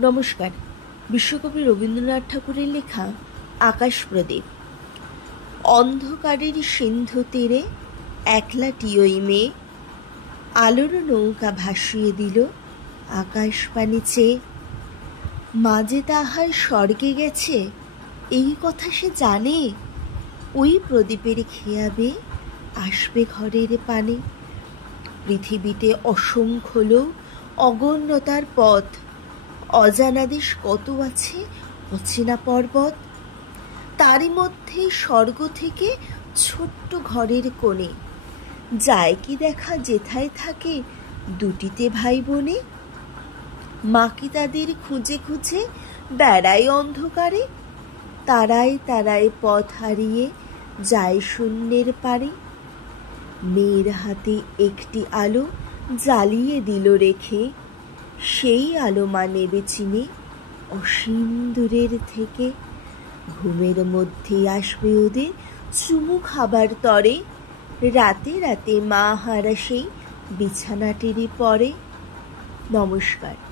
নমস্কার। বিশ্বকবি রবীন্দ্রনাথ ঠাকুরের লেখা আকাশ প্রদীপ। অন্ধকারের সিন্ধু তীরে একলা টিয়ই মেয়ে, আলোর নৌকা ভাসিয়ে দিল আকাশ পানে চেয়ে। মাঝে তাহার স্বর্গে গেছে এই কথা সে জানে, ওই প্রদীপের খেয়াবে আসবে ঘরের পানে। পৃথিবীতে অসংখ্য লোক, অগণ্যতার পথ, অজানা দেশ কত আছে, অচেনা পর্বত। তারই মধ্যে স্বর্গ থেকে ছোট্ট ঘরের কোণে যায় কি দেখা যেথায় থাকে দুটিতে ভাই বোনে। মাকে তাদের খুঁজে খুঁজে বেড়ায় অন্ধকারে, তারায় তারায় পথ হারিয়ে যায় শূন্যের পারে। মেয়ের হাতে একটি আলো জ্বালিয়ে দিল রেখে, সেই আলো মা নেবে চিনে অসীম দূরের থেকে। ঘুমের মধ্যে আসবে ওদের চুমু খাবার তরে, রাতে রাতে মা হারা সেই বিছানাটিরই পরে। নমস্কার।